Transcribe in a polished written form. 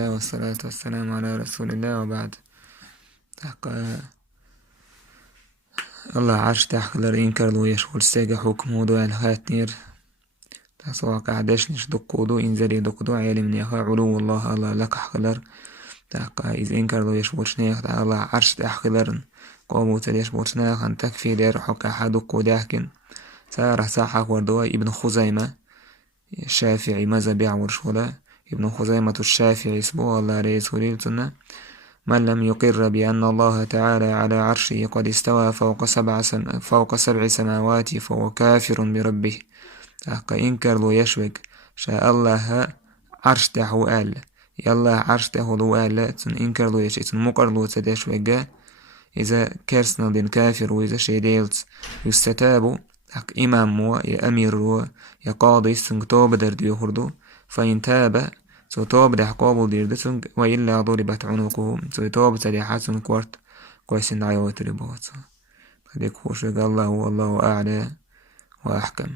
الله والصلاة والسلام على رسول الله وبعد. Allah arshdaxlar inkarlu yashg'ulsega hukmudu al-khatnir tasawqa adashnish duqudu inzari duqudu alimni ha ulullah Allah laqahlar taqa iz inkarlu yashg'ulshne Allah arshdaxlarn قاموا يشبوتنا عن تكفير حق أحد قداكن سار صحح وردوا ابن خزيمة الشافعي مذهب ورشولا ابن خزيمة الشافعي اسمه الله رسولنا من لم يقر بأن الله تعالى على عرشه قد استوى فوق سبع سماوات فهو كافر بربه. إنكر لو يشوك شاء الله عرشته آل يلا عرشته لو آل إنكر لو يشيت مقر لو تدشوك إذا كرسنا دين كافر وإذا شيديلت يستتابوا إمام يا أمير يا قاضي سنكتوب درد يهردو فإن تاب سو توب ده قابل ديردسون وإلا ضربت عنقه سو توب تريحاتون كورت كويسين عيوات رباط هذيك خوش الله والله أعلى وأحكم.